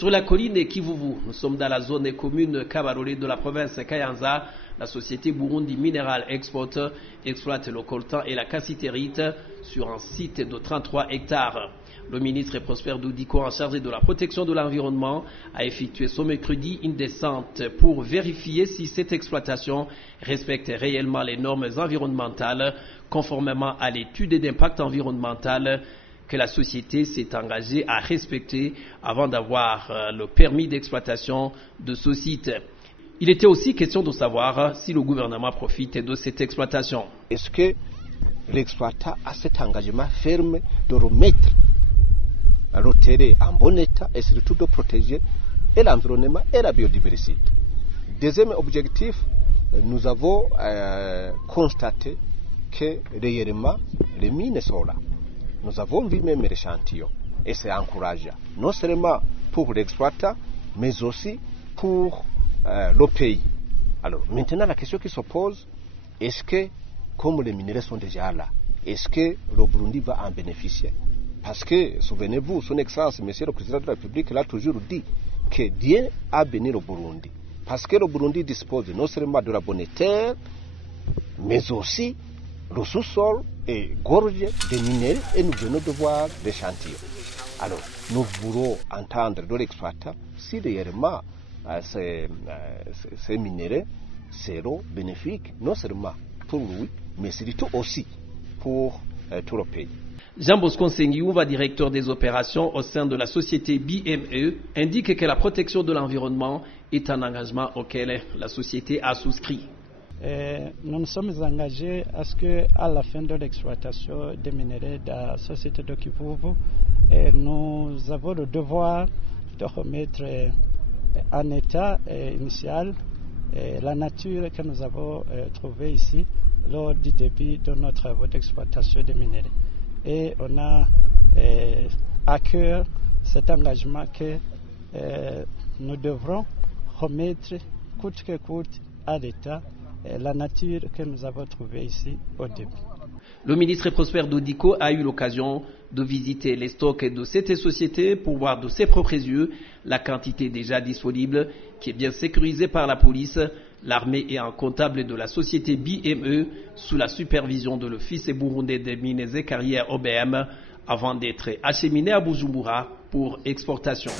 Sur la colline Kivuvu, nous sommes dans la zone commune Kabarole de la province Kayanza. La société Burundi Mineral Export exploite le coltan et la cassitérite sur un site de 33 hectares. Le ministre Prosper Doudiko, en charge de la protection de l'environnement, a effectué ce mercredi une descente pour vérifier si cette exploitation respecte réellement les normes environnementales, conformément à l'étude d'impact environnemental que la société s'est engagée à respecter avant d'avoir le permis d'exploitation de ce site. Il était aussi question de savoir si le gouvernement profite de cette exploitation. Est-ce que l'exploitant a cet engagement ferme de remettre le terrain en bon état et surtout de protéger et l'environnement et la biodiversité? Deuxième objectif, nous avons constaté que réellement les mines sont là. Nous avons vu même l'échantillon et c'est encourageant, non seulement pour l'exploitant, mais aussi pour le pays. Alors maintenant la question qui se pose, est-ce que comme les minerais sont déjà là, est-ce que le Burundi va en bénéficier? Parce que souvenez-vous, son Excellence, Monsieur le Président de la République l'a toujours dit que Dieu a béni le Burundi. Parce que le Burundi dispose non seulement de la bonne terre, mais aussi le sous-sol est gorgé de minéraux et nous venons de voir l'échantillon. Alors, nous voulons entendre de l'exploitant si réellement ces minéraux seront bénéfiques, non seulement pour lui, mais surtout aussi pour tout le pays. Jean Bosco Nsengiouva, directeur des opérations au sein de la société BME, indique que la protection de l'environnement est un engagement auquel la société a souscrit. Nous nous sommes engagés à ce qu'à la fin de l'exploitation des minéraux de la société de Kivuvu, nous avons le devoir de remettre en état initial la nature que nous avons trouvée ici lors du début de nos travaux d'exploitation des minéraux. Et on a à cœur cet engagement que nous devrons remettre coûte que coûte à l'État la nature que nous avons trouvée ici au début. Le ministre Prosper Doudiko a eu l'occasion de visiter les stocks de cette société pour voir de ses propres yeux la quantité déjà disponible qui est bien sécurisée par la police, l'armée et un comptable de la société BME sous la supervision de l'Office burundais des mines et carrières OBM avant d'être acheminé à Bujumbura pour exportation.